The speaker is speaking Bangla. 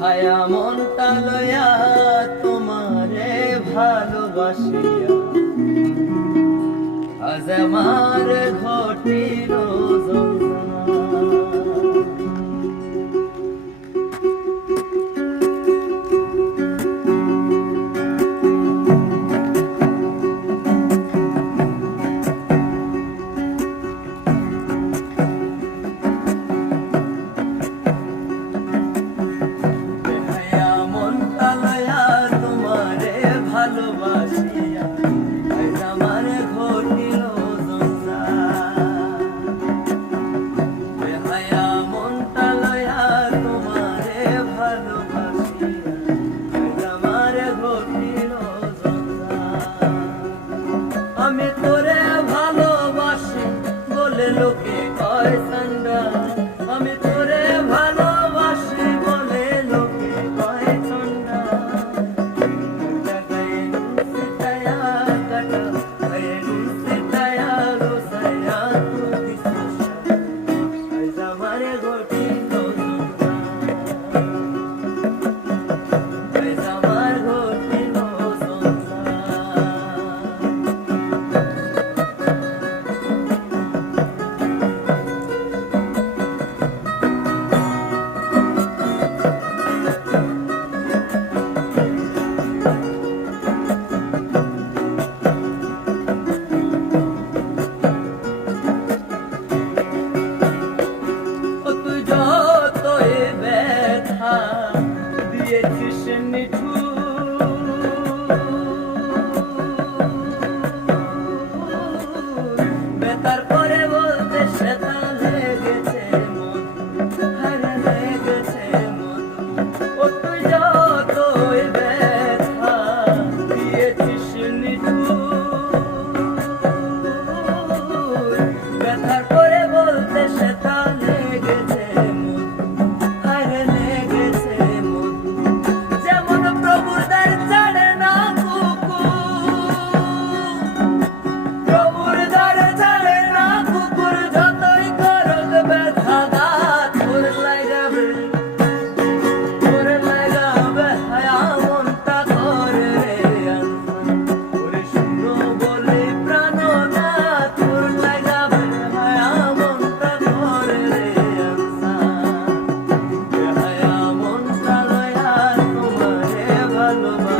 হায়া মনটা লয়া তোমারে ভালোবাসিয়া। আজ আমার ঘটিল में तो I'm not.